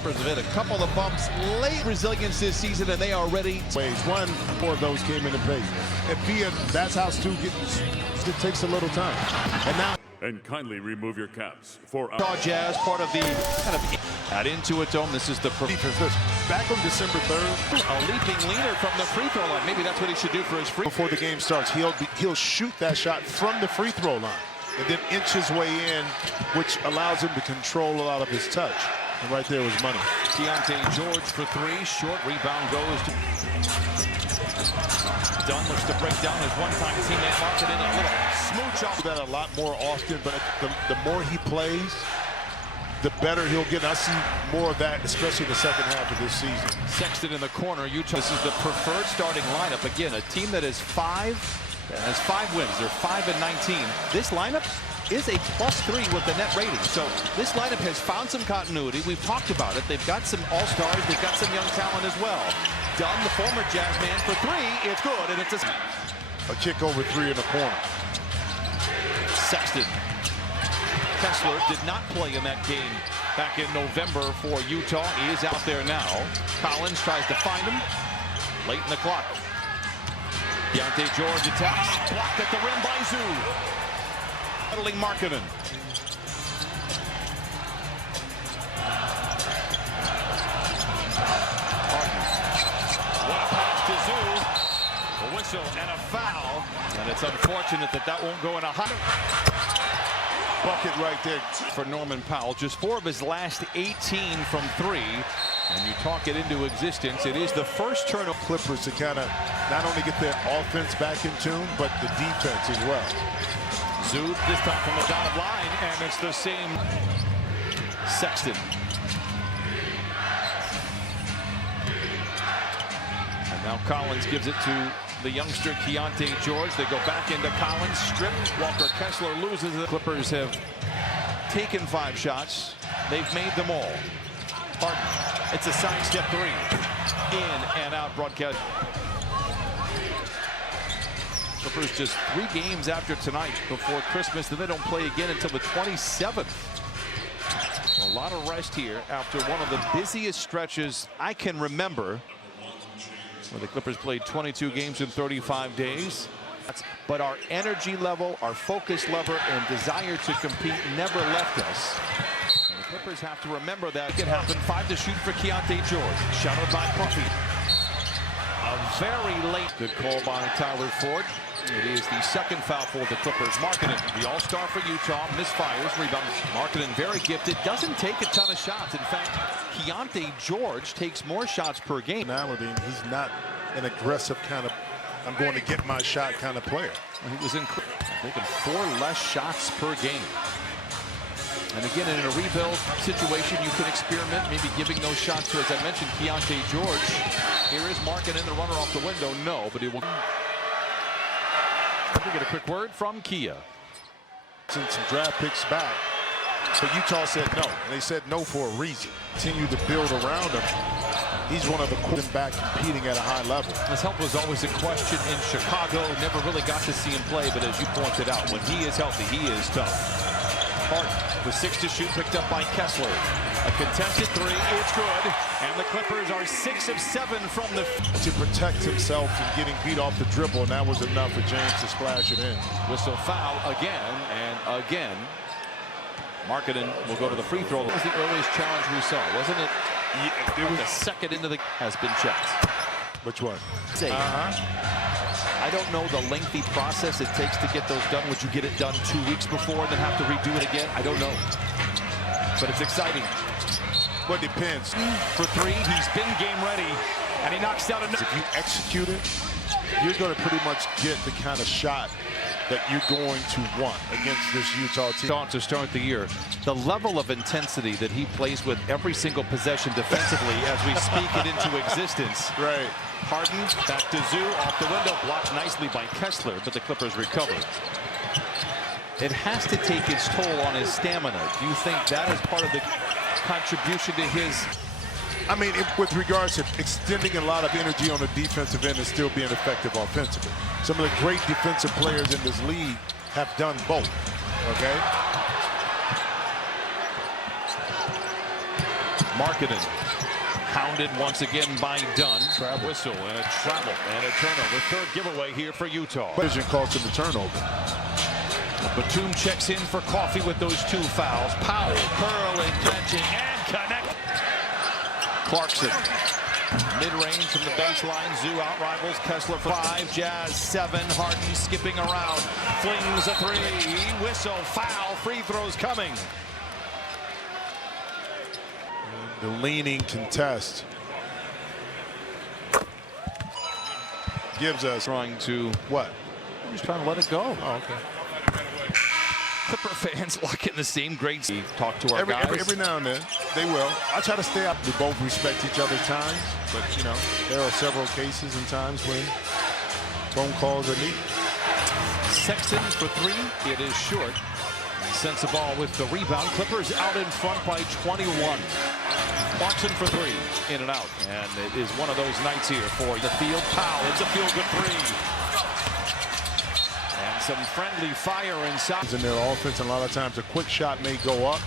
Clippers have hit a couple of bumps late. Resilience this season, and they are ready. One or those came into play. That's how Stu gets. It takes a little time. And now. And kindly remove your caps for Utah Jazz, part of the kind of at Intuit Dome. This is the defense. Back on December 3rd. A leaping leader from the free throw line. Maybe that's what he should do for his free. Before the game starts, he'll shoot that shot from the free throw line and then inch his way in, which allows him to control a lot of his touch. And right there was money. Keyonte George for three. Short rebound goes to Dunn. Looks to break down his one-time teammate Marketing. A little smooch off. That a lot more often, but the more he plays, the better he'll get. I see more of that, especially in the second half of this season. Sexton in the corner. Utah. This is the preferred starting lineup. Again, a team that has five wins. They're 5-19. This lineup is a +3 with the net rating. So this lineup has found some continuity. We've talked about it. They've got some all-stars. They've got some young talent as well. Dunn, the former Jazz man, for three. It's good, and it's a kick over three in the corner. Sexton. Kessler did not play in that game back in November for Utah. He is out there now. Collins tries to find him late in the clock. Keyonte George attacks. Blocked at the rim by Zoo. Battling Markkanen. What a pass to Zoo. A whistle and a foul. And it's unfortunate that that won't go in a hot bucket right there for Norman Powell. Just 4 of his last 18 from 3. And you talk it into existence. It is the first turnover. Clippers to kind of not only get their offense back in tune, but the defense as well. Zoo this time from the dotted line, and it's the same. Sexton. And now Collins gives it to the youngster Keyonte George. They go back into Collins, stripped. Walker Kessler loses it. Clippers have taken 5 shots. They've made them all. Harden. It's a sidestep 3. In and out broadcast. Clippers just 3 games after tonight before Christmas. Then they don't play again until the 27th. A lot of rest here after one of the busiest stretches I can remember, where the Clippers played 22 games in 35 days. But our energy level, our focus level, and desire to compete never left us. And the Clippers have to remember that. It can happen. 5 to shoot for Keyonte George. Shadowed by Puffy. A very late good call by Tyler Ford. It is the second foul for the Clippers. Markkanen, the all-star for Utah, misfires, rebound. Markkanen very gifted, doesn't take a ton of shots. In fact, Keyonte George takes more shots per game. He's not an aggressive kind of, I'm going to get my shot kind of player. He was making 4 less shots per game. And again, in a rebuild situation, you can experiment, maybe giving those shots to, as I mentioned, Keyonte George. Here is Markkanen, the runner off the window. No, but he will. We get a quick word from Kia. Sent some draft picks back, but Utah said no. And they said no for a reason. Continue to build around him. He's one of the quarterbacks competing at a high level. His health was always a question in Chicago. Never really got to see him play, but as you pointed out, when he is healthy, he is tough. Harden with 6 to shoot, picked up by Kessler. A contested 3, it's good. And the Clippers are 6 of 7 from the... To protect himself from getting beat off the dribble, and that was enough for James to splash it in. Whistle foul again and again. Markkanen will go to the free throw. That was the earliest challenge we saw, wasn't it? Yeah, it was the second into the... Has been checked. Which one? I don't know the lengthy process it takes to get those done. Would you get it done 2 weeks before and then have to redo it again? I don't know. But it's exciting. Well, it depends. For 3, he's been game ready, and he knocks down another. If you execute it, you're going to pretty much get the kind of shot that you're going to want against this Utah team. To start the year, the level of intensity that he plays with every single possession defensively as we speak it into existence. Right. Harden back to Zoo, off the window, blocked nicely by Kessler, but the Clippers recover. It has to take its toll on his stamina. Do you think that is part of the contribution to his... I mean, with regards to extending a lot of energy on the defensive end and still being effective offensively. Some of the great defensive players in this league have done both, okay? Markkanen hounded once again by Dunn. Whistle and a travel and a turnover. Third giveaway here for Utah. Vision calls him the turnover. Batum checks in for Coffee with those 2 fouls. Powell curling, catching, and connect. Clarkson, mid-range from the baseline. Zoo outrivals Kessler for 5. Jazz 7. Harden skipping around, flings a 3. Whistle, foul, free throws coming. The leaning contest gives us Trying to what? He's trying to let it go. Oh, okay. Clipper fans lock in the same grades. We talk to our guys. Every now and then, they will. I try to stay up. We both respect each other's times, but, you know, there are several cases and times when phone calls are needed. Sexton for 3. It is short. Sends the ball with the rebound. Clippers out in front by 21. Clarkson for 3. In and out. And it is one of those nights here for the field. Powell. It's a feel-good 3. And some friendly fire inside. In their offense, and a lot of times a quick shot may go up,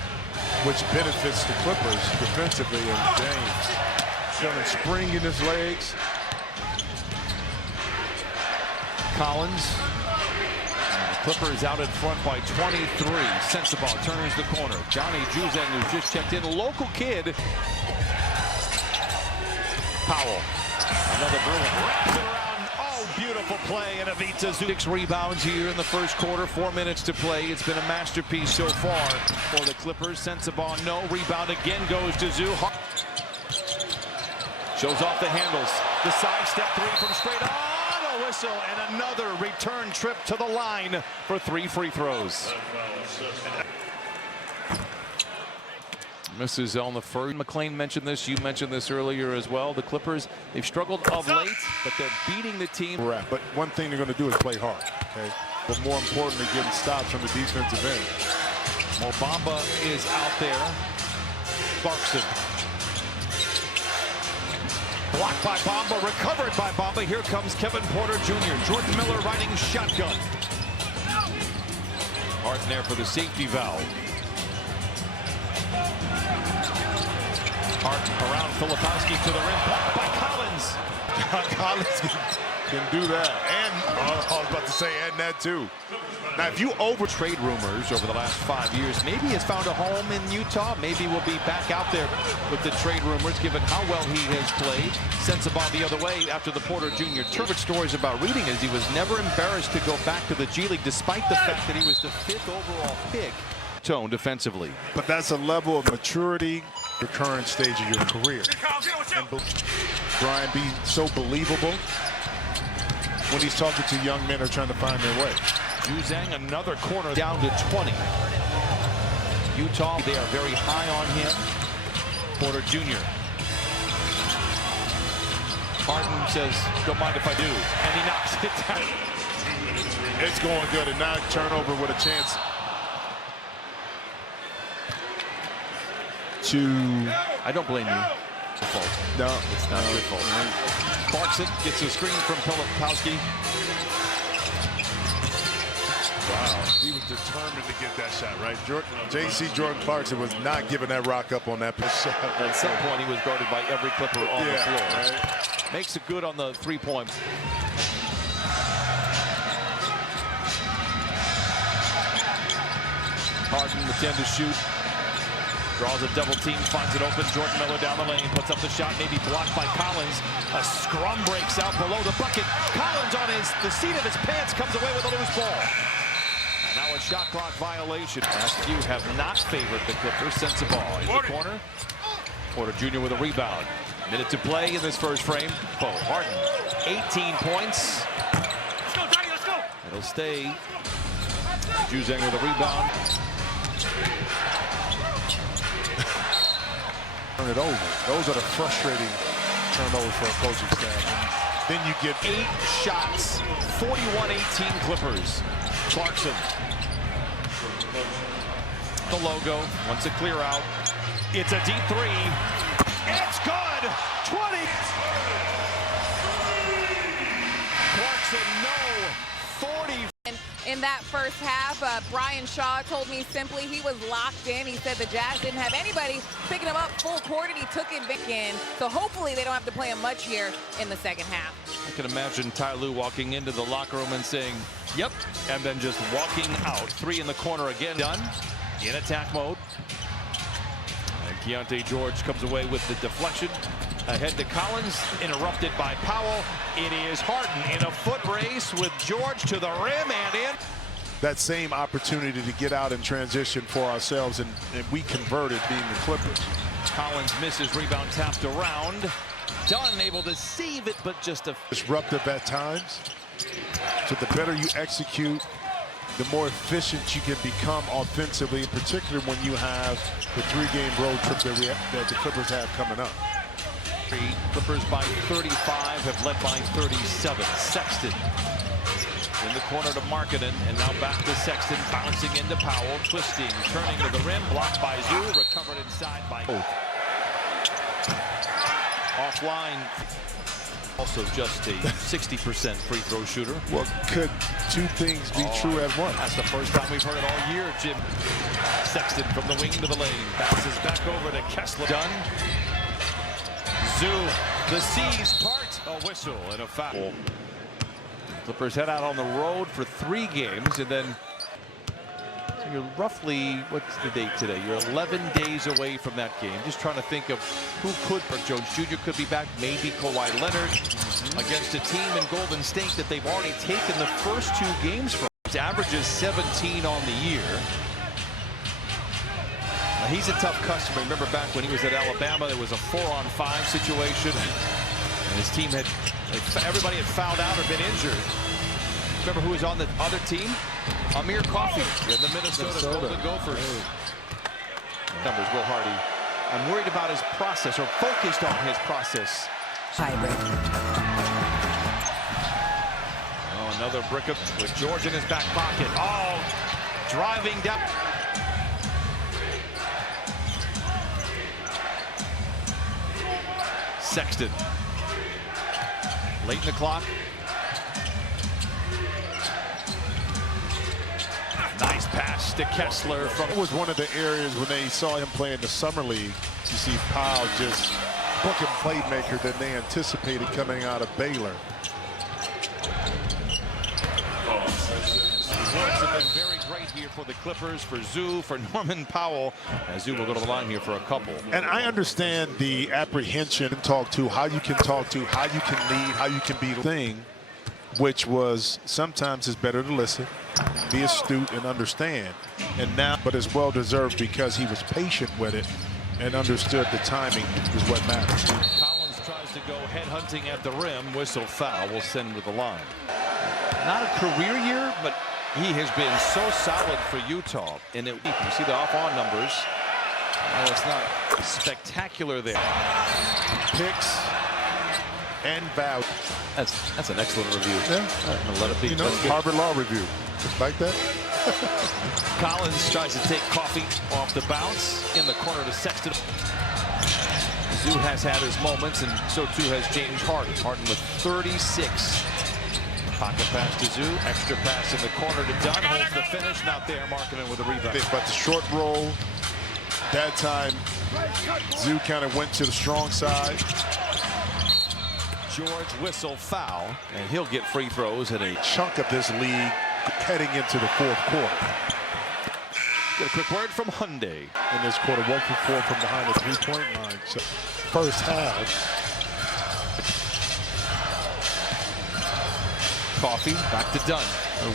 which benefits the Clippers defensively. And James showing spring in his legs. Collins. Clippers out in front by 23. Sends the ball, turns the corner. Johnny Juzang, who's just checked in, local kid. Powell, another Bruin, wraps it around. Oh, beautiful play, and Ivica Zoo. 6 rebounds here in the first quarter. 4 minutes to play. It's been a masterpiece so far for the Clippers. Sends the ball, no. Rebound again goes to Zoo. Shows off the handles. The sidestep 3 from straight on. Whistle and another return trip to the line for 3 free throws. Misses on the first. McLean mentioned this. You mentioned this earlier as well. The Clippers, they've struggled of late, but they're beating the team. But one thing they're going to do is play hard. Okay? But more importantly, getting stops from the defensive end. Mo Bamba is out there. Clarkson. Blocked by Bamba, recovered by Bamba. Here comes Kevin Porter Jr. Jordan Miller riding shotgun. Harden there for the safety valve. Harden around Filipowski to the rim. Blocked by Collins. Collins can do that. And I was about to say, and that too. Now, if you trade rumors over the last 5 years, maybe has found a home in Utah. Maybe will be back out there with the trade rumors, given how well he has played. Sends the ball the other way after the Porter Jr. Terrific stories about reading is he was never embarrassed to go back to the G League, despite the fact that he was the 5th overall pick. Tone defensively. But that's a level of maturity, the current stage of your career. And Brian be so believable when he's talking to young men who are trying to find their way. Juzang, another corner down to 20. Utah, they are very high on him. Porter Jr. Harden says, don't mind if I do. And he knocks it down. It's going good, and now turnover with a chance to... I don't blame you. No, It's not your fault. Clarkson gets a screen from Filipowski. Wow, he was determined to get that shot, right? J.C. Jordan Clarkson was not giving that rock up on that shot. At some point, he was guarded by every Clipper on the floor. Right. Makes it good on the 3-point. Harden with 10 to shoot. Draws a double team, finds it open. Jordan Miller down the lane, puts up the shot, maybe blocked by Collins. A scrum breaks out below the bucket. Collins on the seat of his pants comes away with a loose ball. And now a shot clock violation. Last few have not favored the Clippers. Sends the ball in the corner. Porter Jr. with a rebound. Minute to play in this first frame. Oh, Harden, 18 points. Let's go, Johnny, let's go. It'll stay. Juzang with a rebound. Turn it over. Those are the frustrating turnovers for a coaching staff. And then you get 8 shots. 41-18 Clippers. Clarkson. The logo wants to clear out. It's a deep 3. It's good. 20. Clarkson, no. 40. in that first half. Brian Shaw told me simply he was locked in. He said the Jazz didn't have anybody picking him up full court, and he took it back in. So hopefully they don't have to play him much here in the second half. I can imagine Ty Lue walking into the locker room and saying, yep, and then just walking out. 3 in the corner again. Done in attack mode. And Keyonte George comes away with the deflection. Ahead to Collins, interrupted by Powell. It is Harden in a foot race with George to the rim and in. That same opportunity to get out and transition for ourselves, and we converted, being the Clippers. Collins misses, rebound tapped around. Dunn able to save it, but just a Disruptive at times. So the better you execute, the more efficient you can become offensively, in particular when you have the 3-game road trip that the Clippers have coming up. Clippers by 35, have led by 37. Sexton in the corner to Markkanen, and now back to Sexton, bouncing into Powell, twisting, turning to the rim, blocked by Zoo, recovered inside by offline. Also just a 60% free throw shooter. Well, could two things be true at once? That's the first time we've heard it all year, Jim. Sexton from the wing to the lane, passes back over to Kessler. Done. Zoo, the C's part, a whistle and a foul. Clippers head out on the road for 3 games, and then so you're roughly, what's the date today? You're 11 days away from that game. Just trying to think of who could. Jones Jr. could be back, maybe Kawhi Leonard against a team in Golden State that they've already taken the first 2 games from. It averages 17 on the year. He's a tough customer. Remember back when he was at Alabama, there was a 4-on-5 situation. And his team had, everybody had fouled out or been injured. Remember who was on the other team? Amir Coffey in the Minnesota Golden Gophers. Numbers, Will Hardy. I'm worried about his process, or focused on his process. Hybrid. Oh, another brick up with George in his back pocket. Oh, driving down. Sexton. Late in the clock. Nice pass to Kessler. It was one of the areas when they saw him play in the summer league. You see Powell just booking playmaker than they anticipated coming out of Baylor. Words have been very great here for the Clippers, for Zoo, for Norman Powell. As Zoo will go to the line here for a couple. And I understand the apprehension, how you can talk to, how you can lead, how you can be the thing, which was sometimes it's better to listen, be astute and understand. And now, but it's well deserved because he was patient with it and understood the timing is what matters. Collins tries to go head hunting at the rim. Whistle, foul. Will send him to the line. Not a career year, but he has been so solid for Utah. And you see the off-on numbers. Oh, it's not spectacular there. Picks and value. That's an excellent review. Yeah. I'm gonna let it be. You know, Harvard Law Review. Just like that. Collins tries to take Coffey off the bounce in the corner to Sexton. Zoo has had his moments, and so too has James Harden. Harden with 36. Pocket pass to Zoo. Extra pass in the corner to Dunn. Holds the finish. Not there. Markkanen with a rebound. But the short roll, that time, Zoo kind of went to the strong side. George whistle foul, and he'll get free throws at a chunk of this league heading into the 4th quarter. Get a quick word from Hyundai. In this quarter, 1 for 4 from behind the 3-point line. So first half. Coffey back to Dunn.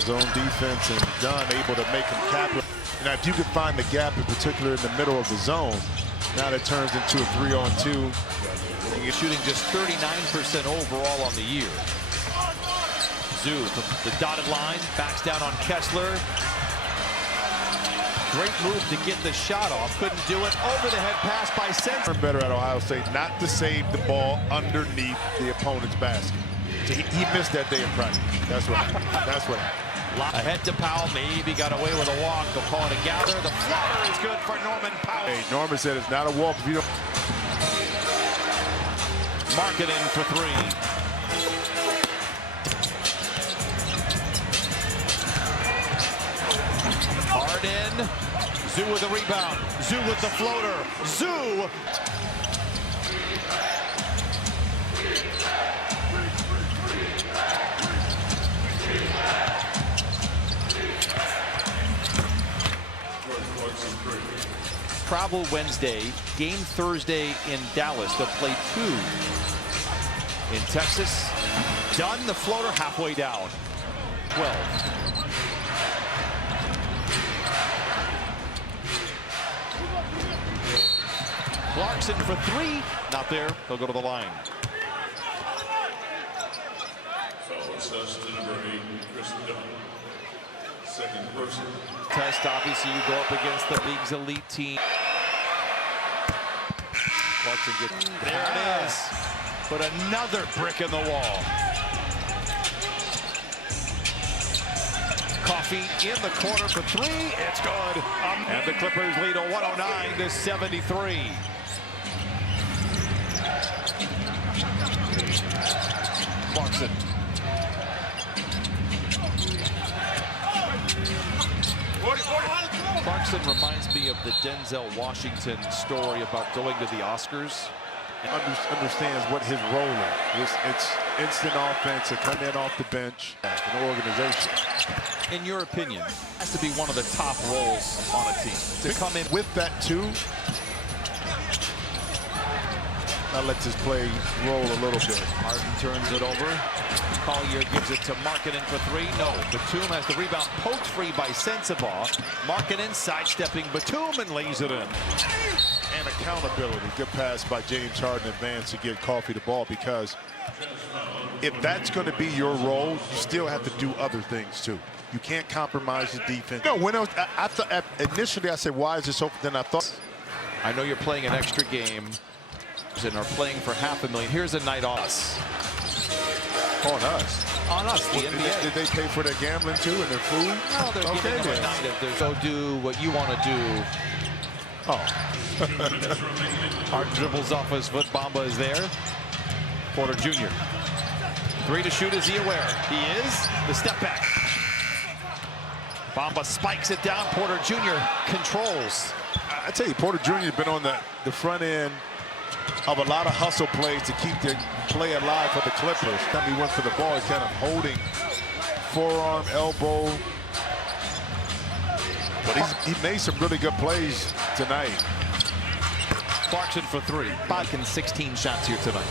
Zone defense, and Dunn able to make him cap. Now, if you can find the gap, in particular in the middle of the zone, now that turns into a 3-on-2. He's shooting just 39% overall on the year. Zoo, the dotted line, backs down on Kessler. Great move to get the shot off. Couldn't do it. Over the head pass by Sense. Better at Ohio State not to save the ball underneath the opponent's basket. He missed that day in practice. That's what happened. That's what happened. Ahead to Powell. Maybe got away with a walk. They'll call it a gather. The floater is good for Norman Powell. Hey, Norman said it's not a walk if you don't. Markkanen for 3. Harden. Zoo with the rebound. Zoo with the floater. Zoo. Travel Wednesday, game Thursday in Dallas. They'll play 2 in Texas. Done the floater halfway down. 12. Clarkson for 3. Not there. They'll go to the line. Foul starts to number 8, Chris Dunn. Second person. Test, obviously, you go up against the league's elite team. Clarkson gets there. It is. Put another brick in the wall. Coffee in the corner for 3. It's good. And the Clippers lead a 109-73. Clarkson. Clarkson reminds me of the Denzel Washington story about going to the Oscars. Understands what his role is. It's instant offense to come in off the bench, an organization. In your opinion, has to be one of the top roles on a team to come in With that too, now let this play roll a little bit. Harden turns it over. Collier gives it to Markkanen for 3. No, Batum has the rebound poked free by Sensabaugh. Markkanen sidestepping Batum and lays it in. And accountability. Good pass by James Harden advance to get Coffee the ball, because if that's going to be your role, you still have to do other things too. You can't compromise the defense. No, when I thought initially I said, why is this open? Then I thought, I know you're playing an extra game and are playing for $500,000. Here's a night on us. on us. On us, the NBA. Did they pay for their gambling too and their food? No, they're giving them a night of their, go do what you want to do. Oh. Hart dribbles off his foot. Bamba is there. Porter Jr. 3 to shoot. Is he aware? He is. The step back. Bamba spikes it down. Porter Jr. controls. I tell you, Porter Jr. has been on the front end of a lot of hustle plays to keep the play alive for the Clippers. Time he went for the ball, he's kind of holding forearm, elbow. But he made some really good plays tonight. Clarkson for 3. Bodkin 16 shots here tonight.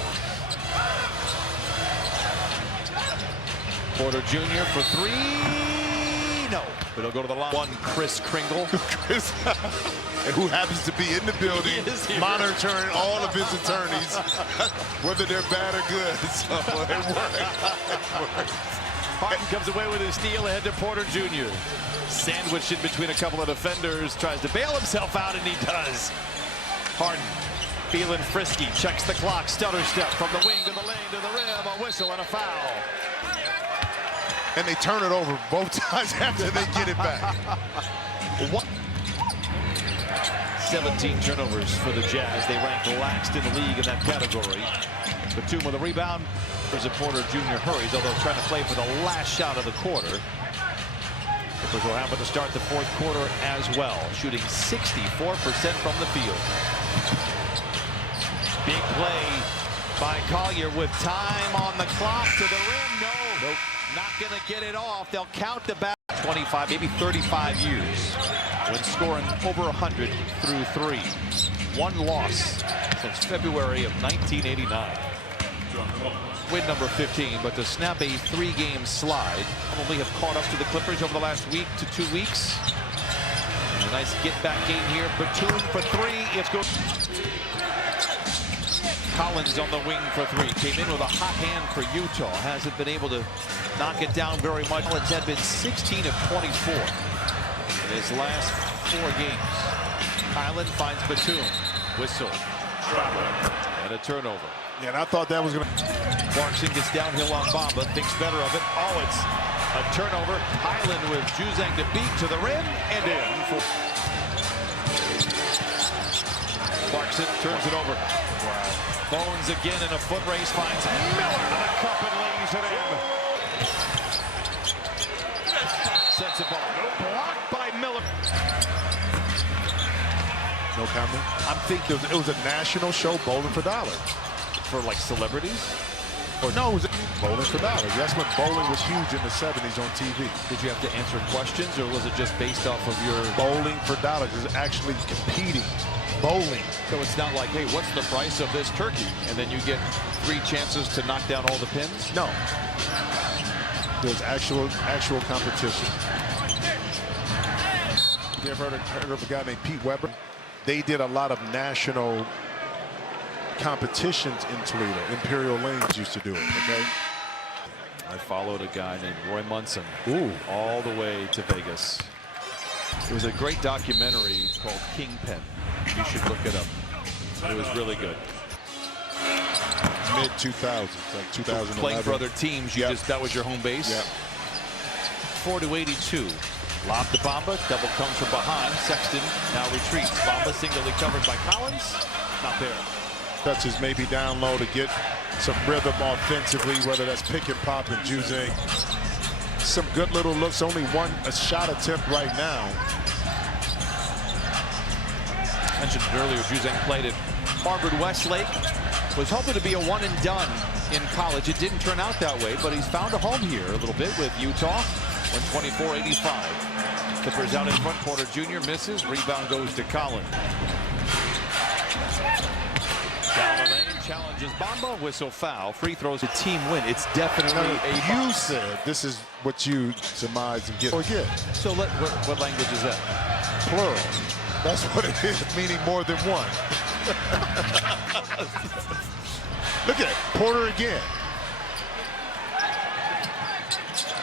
Porter Jr. for 3. No. But he'll go to the line. One, Chris Kringle. Chris, who happens to be in the building, monitoring all of his attorneys, whether they're bad or good. So it worked. Harden comes away with his steal ahead to Porter Jr. Sandwiched in between a couple of defenders, tries to bail himself out, and he does. Harden feeling frisky, checks the clock, stutter step from the wing to the lane to the rim, a whistle and a foul. And they turn it over both times after they get it back. 17 turnovers for the Jazz. They rank last in the league in that category. Batum with a rebound. There's a Porter Jr. hurries, although trying to play for the last shot of the quarter. Clippers will have it to start the fourth quarter as well, shooting 64% from the field. Big play by Collier with time on the clock to the rim. No, nope. Not going to get it off. They'll count the back. 25, maybe 35 years when scoring over 100 through 3. One loss since February of 1989. Win number 15, but to snap a 3-game slide probably have caught up to the Clippers over the last week to 2 weeks. A nice get-back game here. Batum for 3. It's good. Collins on the wing for 3. Came in with a hot hand for Utah. Hasn't been able to knock it down very much. Collins had been 16 of 24 in his last 4 games. Highland finds Batum. Whistle. Travel. And a turnover. Yeah, and I thought that was going to... Clarkson gets downhill on Bamba. Thinks better of it. Oh, it's a turnover. Highland with Juzang to beat to the rim and in. Clarkson turns it over. Wow. Bones again in a foot race, finds Miller to the cup and lays it in. Sets a ball. Blocked by Miller. No comment. I'm thinking it was a national show, Bowling for Dollars. For like celebrities? Or no, it was Bowling for Dollars. That's when bowling was huge in the 70s on TV. Did you have to answer questions, or was it just based off of your... Bowling for Dollars is actually competing. Bowling. So it's not like, hey, what's the price of this turkey? And then you get 3 chances to knock down all the pins? No. There's actual competition. You ever heard of a guy named Pete Weber? They did a lot of national competitions in Toledo. Imperial Lanes used to do it, okay? I followed a guy named Roy Munson. Ooh. All the way to Vegas. It was a great documentary called Kingpin. You should look it up. It was really good. Mid-2000s, like 2011. Playing for other teams, that was your home base? Yeah. 4-82. Lob to Bamba. Double comes from behind. Sexton now retreats. Bamba singly covered by Collins. Not there. Touches maybe down low to get some rhythm offensively, whether that's pick and pop and Juzang. Some good little looks. Only a shot attempt right now. Mentioned it earlier, Juzang played at Harvard-Westlake. Was hoping to be a one and done in college. It didn't turn out that way, but he's found a home here a little bit with Utah. 124-85. Clippers out in front. Porter Jr. misses. Rebound goes to Collins. Down the lane, challenges Bamba. Whistle foul. Free throws. A team win. It's definitely a You said this is what you surmise and get. Oh, yeah. So what language is that? Plural. That's what it is, meaning more than one. Look at it. Porter again.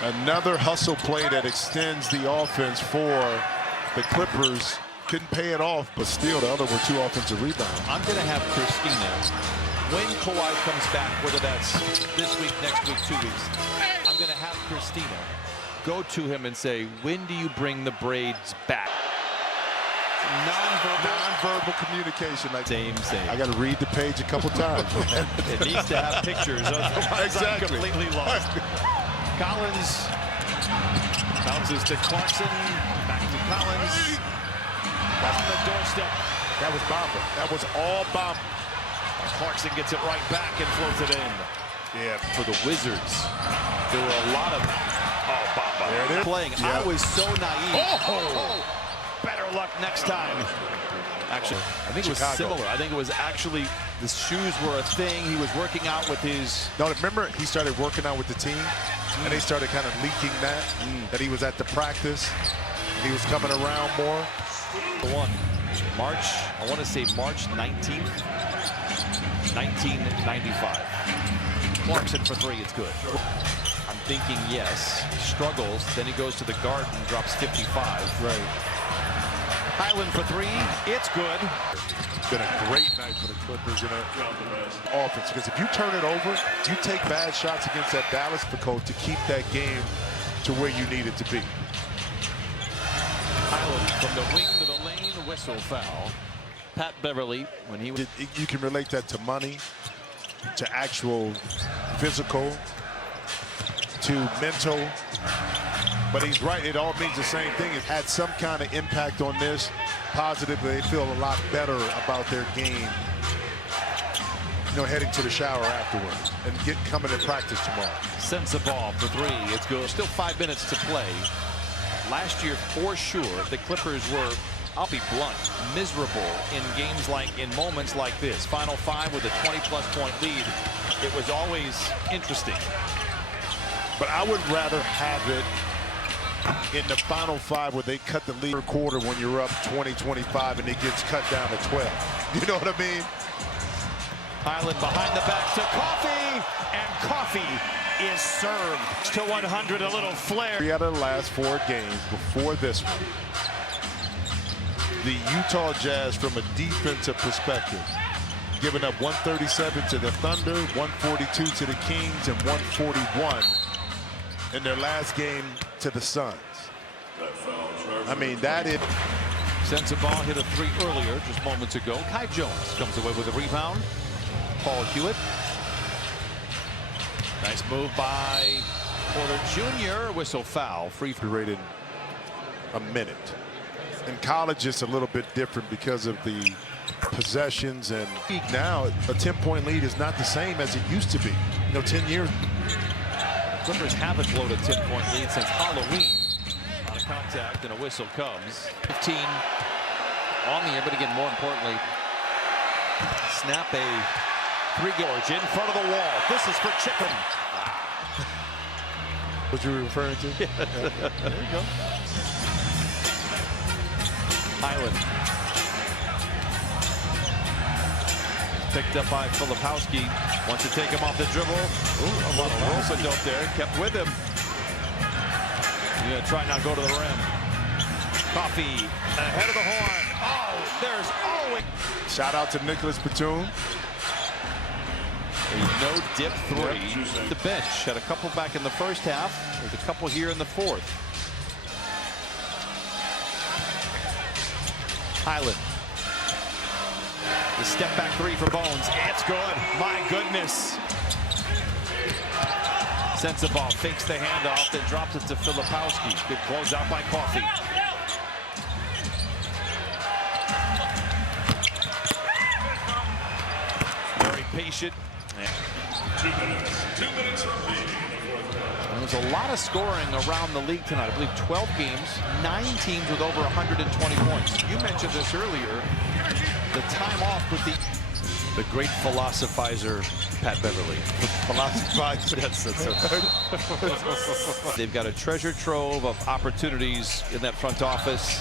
Another hustle play that extends the offense for the Clippers. Couldn't pay it off, but still the other were 2 offensive rebounds. I'm going to have Christina, when Kawhi comes back, whether that's this week, next week, 2 weeks, I'm going to have Christina go to him and say, when do you bring the braids back? Non-verbal communication. Like Same. I got to read the page a couple times. It needs to have pictures. Otherwise Exactly. I'm completely lost. Collins bounces to Clarkson. Back to Collins. On the doorstep. That was Bamba. That was all Bamba. Clarkson gets it right back and floats it in. Yeah. For the Wizards, there were a lot of Bamba There it is. playing. Yeah. I was so naive. Oh! Better luck next time. Actually, I think it was Chicago. similar. I think it was actually the shoes were a thing. He was working out with his. No, remember he started working out with the team, and they started kind of leaking that he was at the practice, and he was coming around more. March, I want to say March 19th, 1995. Clarkson for 3, it's good. I'm thinking yes, struggles, then he goes to the Garden, drops 55. Right. Highland for 3, it's good. It's been a great night for the Clippers in an offense, because if you turn it over, you take bad shots against that Dallas difficult to keep that game to where you need it to be. Highland from the wing to the lane, whistle foul. Pat Beverly, when he was... You can relate that to money, to actual physical, to mental. But he's right, it all means the same thing. It had some kind of impact on this. Positively, they feel a lot better about their game, heading to the shower afterwards and coming to practice tomorrow. Sends the ball for 3, it's good. Still 5 minutes to play. Last year, for sure, the Clippers were, I'll be blunt, miserable in moments like this. Final 5 with a 20-plus point lead. It was always interesting. But I would rather have it in the final 5 where they cut the lead quarter when you're up 20-25 and it gets cut down to 12. You know what I mean? Highland behind the back to Coffey, and Coffey is served to 100, a little flare. 3 out of the last 4 games before this one, the Utah Jazz, from a defensive perspective, giving up 137 to the Thunder, 142 to the Kings, and 141 in their last game to the Suns. I mean, that is... Sensabaugh hit a 3 earlier, just moments ago. Kai Jones comes away with a rebound. Paul Hewitt. Nice move by Porter Jr. Whistle foul. Free throw. rated a minute. In college, it's a little bit different because of the possessions, and now a 10-point lead is not the same as it used to be. 10 years. Clippers haven't blown a 10-point lead since Halloween. A lot of contact and a whistle comes. 15 on the air, but again, more importantly, snap a three-George in front of the wall. This is for Chicken. What you were referring to? Yeah. There you go. Highland. Picked up by Filipowski. Wants to take him off the dribble. Ooh, a lot of rope-a-dope there. Kept with him. He's going to try not go to the rim. Coffee ahead of the horn. Oh, there's always. Shout out to Nicholas Batum. A no-dip three. The bench had a couple back in the first half. There's a couple here in the fourth. Highland. The step back three for Bones. It's good. My goodness. Sensabaugh fakes the handoff, then drops it to Filipowski. Good closeout by Coffee. Very patient. 2 minutes. 2 minutes remaining. There's a lot of scoring around the league tonight. I believe 12 games, 9 teams with over 120 points. You mentioned this earlier. The time off with the great philosophizer Pat Beverly. Philosophizer. They've got a treasure trove of opportunities in that front office.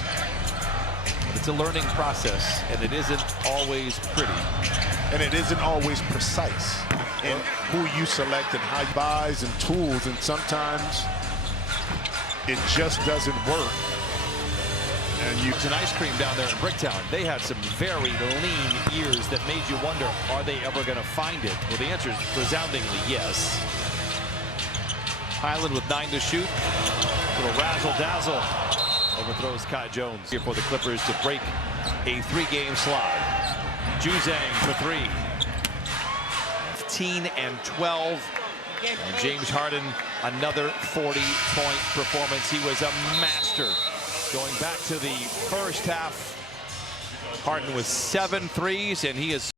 It's a learning process, and it isn't always pretty. And it isn't always precise in who you select and how you buys and tools, and sometimes it just doesn't work. And It's an ice cream down there in Bricktown. They had some very lean years that made you wonder, are they ever going to find it? Well, the answer is resoundingly yes. Highland with 9 to shoot. Little razzle-dazzle. Overthrows Kai Jones here for the Clippers to break a 3-game slide. Juzang for 3. 15 and 12. And James Harden, another 40-point performance. He was a master. Going back to the first half, Harden with 7 threes, and he is